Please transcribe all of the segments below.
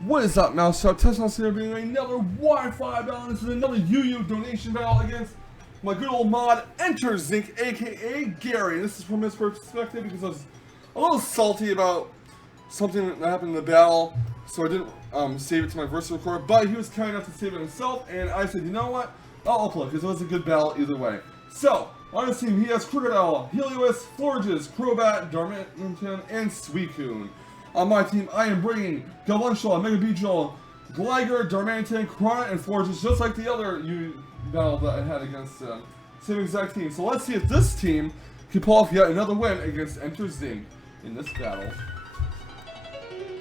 What is up, Mouse? So, Tesla here being another Wi-Fi battle. This is another UU donation battle against my good old mod, EnterZync, aka Gary. This is from his perspective because I was a little salty about something that happened in the battle, so I didn't save it to my verse record, but he was kind enough to save it himself, and I said, you know what? I'll upload because it was a good battle either way. So, on his team, he has Crocodile, Helios, Florges, Crobat, Darmanitan, and Suicune. On my team, I am bringing Galvantula, Mega Beedrill, Gligar, Darmanitan, Cronut, and Florges, just like the other battle that I had against same exact team. So let's see if this team can pull off yet another win against EnterZync in this battle.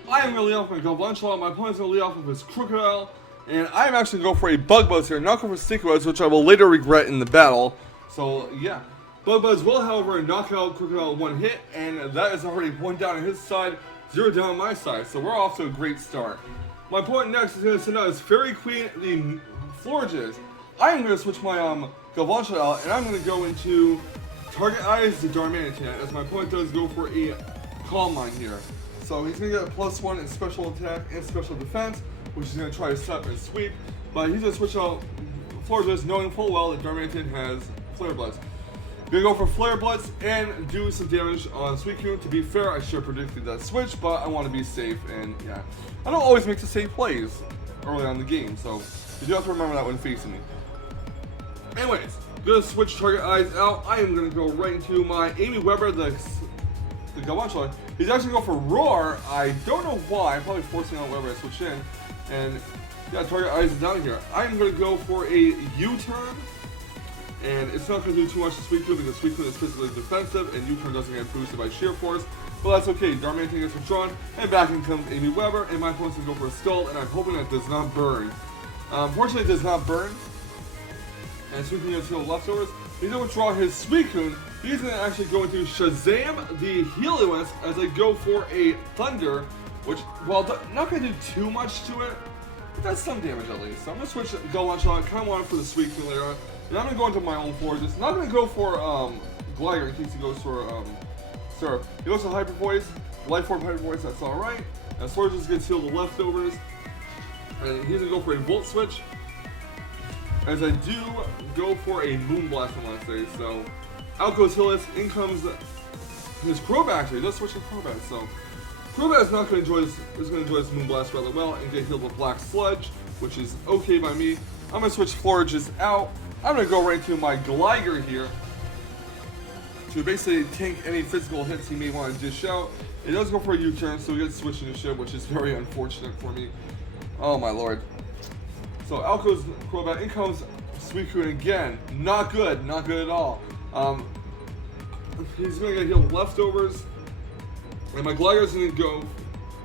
I am going to lead off with Galvantula, my opponent's going to lead off with his Crocodile, and I am actually going to go for a Bug Buzz here, not go for Sticky Buzz, which I will later regret in the battle. So yeah, Bug Buzz will, however, knock out Crocodile one hit, and that is already 1 down on his side, 0 down on my side, so we're off to a great start. My opponent next is going to send out his Fairy Queen, the Florges. I am going to switch my Galvantula out, and I'm going to go into Target Eyes the Darmanitan, as my opponent does go for a Calm Mind here. So he's going to get a +1 in special attack and special defense, which is going to try to step and sweep, but he's going to switch out Florges, knowing full well that Darmanitan has Flare Bloods. Gonna go for Flare Bloods and do some damage on Suicune. To be fair, I should have predicted that switch, but I want to be safe, and yeah. I don't always make the safe plays early on in the game, so you do have to remember that when facing me. Anyways, gonna switch Target Eyes out. I am gonna go right into my Amy Weber, the Galvantula. He's actually going for Roar. I don't know why. I'm probably forcing on Weber to switch in, and yeah, Target Eyes is down here. I am gonna go for a U-turn. And it's not going to do too much to Suicune because Suicune is physically defensive and U-turn doesn't get boosted by sheer force. But that's okay. Darmanitan gets withdrawn, and back in comes Amy Weber, and my opponent's going to go for a Skull, and I'm hoping that does not burn. Fortunately, it does not burn. And Suicune gets the leftovers. He's going to withdraw his Suicune. He's going to actually go into Shazam the Helios as I go for a Thunder, which, while not going to do too much to it, it does some damage at least. So I'm going to switch Galvantula. I kind of want it for the Suicune later on. And I'm going to go into my own Florges. I'm not going to go for Gligar in case he goes for Syrup. He goes for Hyper Voice, Life Orb Hyper Voice, that's alright. And Florges gets healed the leftovers. And he's going to go for a Volt Switch. As I do go for a Moonblast from last day. So out goes Helios, in comes his Crobat actually. He does switch to Crobat. So Crobat is not going to enjoy this, is going to enjoy this Moonblast rather well and get healed with Black Sludge, which is okay by me. I'm going to switch Florges out. I'm going to go right to my Gligar here to basically tank any physical hits he may want to dish out. It does go for a U-turn, so he gets switched into ship, which is very unfortunate for me. Oh my lord. So out goes Crobat, in comes Suicune again. Not good at all. He's going to get healed leftovers. And my Gligar's going to go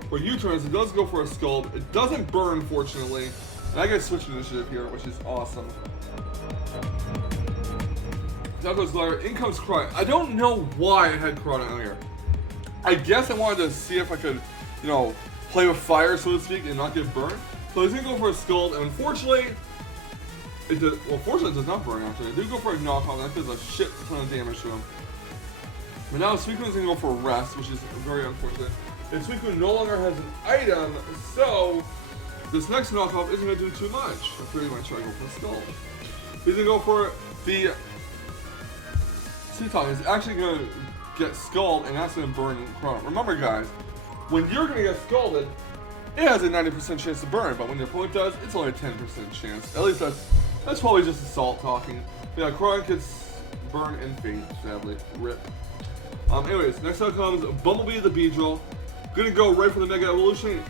for U-turns. It does go for a Scald. It doesn't burn, fortunately. And I get switched initiative here, which is awesome. Down goes Gligar, in comes Cronut. I don't know why I had Cronut out here. I guess I wanted to see if I could, you know, play with fire, so to speak, and not get burned. So he's going to go for a Scald, and unfortunately, fortunately it does not burn actually. I do go for a knockoff, and that does a shit ton of damage to him. But now Suicune is going to go for Rest, which is very unfortunate. And Suicune no longer has an item, so this next knockoff isn't going to do too much. I'm pretty much trying to go for a Skull. He's going to go for the Seaton. He's actually going to get Skulled, and that's going to burn Cronut. Remember, guys, when you're going to get Scalded, it has a 90% chance to burn, but when your opponent does, it's only a 10% chance. At least that's probably just Assault talking. But yeah, Cronut gets burn and faint, sadly. RIP. Anyways, next up comes Bumblebee the Beedrill. Gonna go right for the Mega Evolution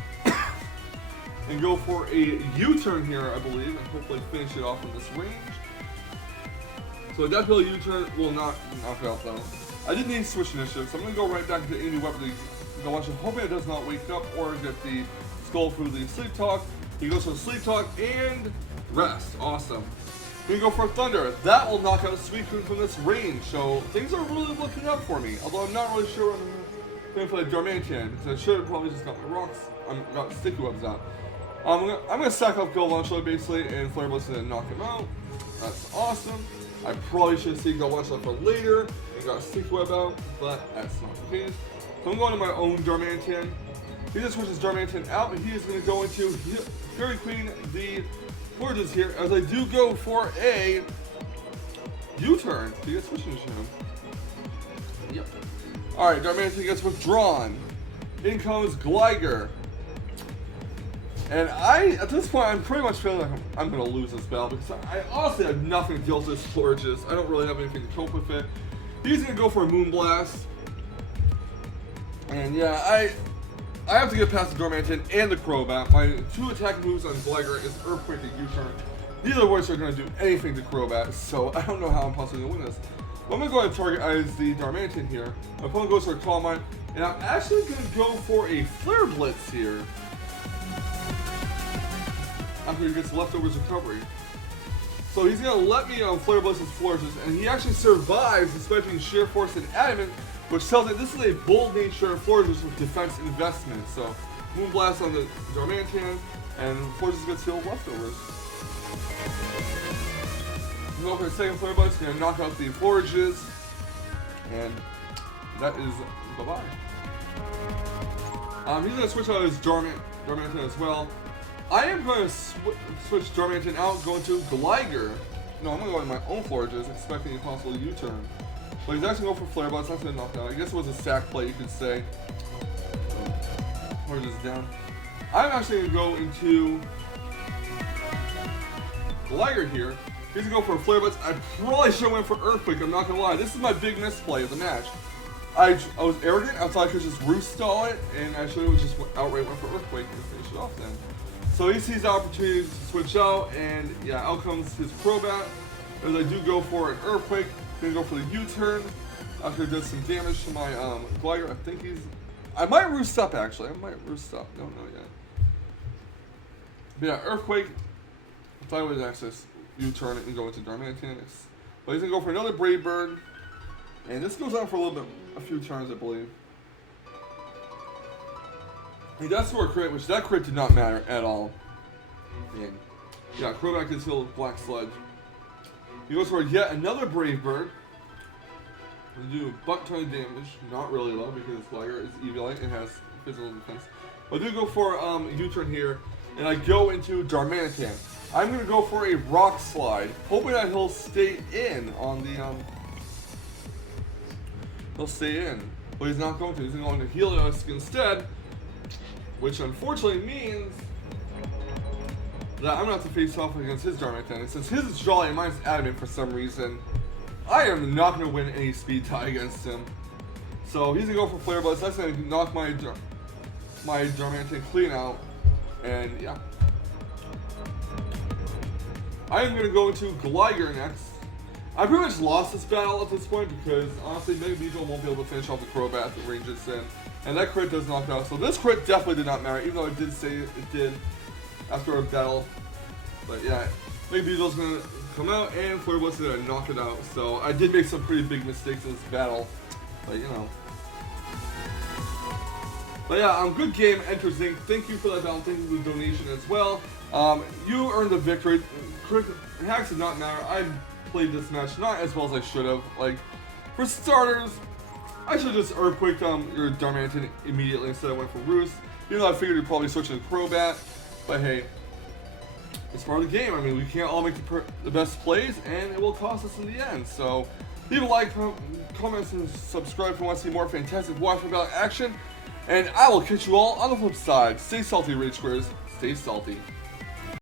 and go for a U-turn here, I believe, and hopefully finish it off in this range. So definitely U-turn will not knock it out though. I did need switch initiative, so I'm going to go right back to Amy Weber to go watch him, hoping it does not wake up or get the Skull through the Sleep Talk. He goes for Sleep Talk and Rest. Awesome. We go for Thunder. That will knock out Suicune from this range, so things are really looking up for me. Although I'm not really sure I'm going to play Darmanitan, because I should have probably just got my rocks, got Sticky Webs out. I'm gonna stack up Galvantula basically, and Flare Blitz and knock him out. That's awesome. I probably should have seen Galvantula for later and got Sticky Web out, but that's not the case. So I'm going to my own Darmanitan. He just switches Darmanitan out, and he is going to go into Fairy Queen the Forges here, as I do go for a U-turn. He gets switching to him. Yep. Alright, Darmanitan gets withdrawn. In comes Gligar. And at this point, I'm pretty much feeling like I'm going to lose this battle, because I honestly have nothing to deal with this Forges. I don't really have anything to cope with it. He's going to go for a Moonblast. And yeah, I have to get past the Darmanitan and the Crobat. My two attack moves on Gligar is Earthquake and U-turn. Neither of which are going to do anything to Crobat, so I don't know how I'm possibly going to win this. But I'm going to go ahead and target as the Darmanitan here. My opponent goes for a Calm Mind, and I'm actually going to go for a Flare Blitz here. After he gets Leftovers Recovery. So he's going to let me Flare Blitz his Flourishes, and he actually survives despite being Sheer Force and Adamant, which tells me this is a bold nature of Flourishes with defense investment. So Moonblast on the Darmanitan, and Flourishes gets healed Leftovers. Go for a second Flare Blitz, going to knock out the Flourishes, and that is bye-bye. He's going to switch out his Darmanitan as well. I am going to switch Darmanitan out, going to Gligar. No, I'm going to go with my own Flourishes, expecting a possible U-turn. But he's actually going for Flare Blitz, that's going to knock out. I guess it was a sack play, you could say. Flourishes down. I'm actually going to go into Gligar here. He's going to go for a Flare Blitz. I probably should have went for Earthquake, I'm not going to lie. This is my big misplay of the match. I was arrogant, I thought I could just roost stall it, and I should have just outright went for Earthquake and finish it off then. So he sees the opportunity to switch out, and yeah, out comes his Crobat. As I do go for an Earthquake, gonna go for the U-turn. After it does some damage to my Gligar, I might roost up actually. I might roost up. Don't know yet. But yeah, Earthquake. I thought I would access U-turn and go into Darmanitan. But he's gonna go for another Brave Bird, and this goes on for a few turns, I believe. He does score a crit, which that crit did not matter at all. And yeah, Crobat gets healed with Black Sludge. He goes for yet another Brave Bird. We do a butt ton of damage, not really low because Gligar is Eviolite and has physical defense. But I do go for U-turn here, and I go into Darmanitan. I'm going to go for a Rock Slide, hoping that he'll stay in on the he'll stay in, but he's not going to. He's going to Helios instead, which unfortunately means that I'm going to have to face off against his Darmanitan. And since his is Jolly and mine's Adamant for some reason, I am not going to win any speed tie against him. So he's going to go for Flare Blitz. That's going to knock my Darmanitan clean out. And yeah. I am going to go into Gligar next. I pretty much lost this battle at this point because honestly, maybe Beedrill won't be able to finish off the Crobat if the range is in. And that crit does knock out. So this crit definitely did not matter, even though I did say it did after a battle. But yeah, maybe Beedrill's going to come out and Flare Blitz is going to knock it out. So I did make some pretty big mistakes in this battle. But you know. But yeah, good game, EnterZync. Thank you for that battle. Thank you for the donation as well. You earned the victory. Hacks did not matter. I played this match not as well as I should have. Like, for starters, I should have just Earthquaked your Darmanitan immediately instead of went for Roost. Even though I figured you'd probably switch to Crobat. But hey, it's part of the game. I mean, we can't all make the best plays, and it will cost us in the end. So, leave a like, comments, and subscribe if you want to see more fantastic Wi-Fi battle action. And I will catch you all on the flip side. Stay salty, Rage Squares. Stay salty.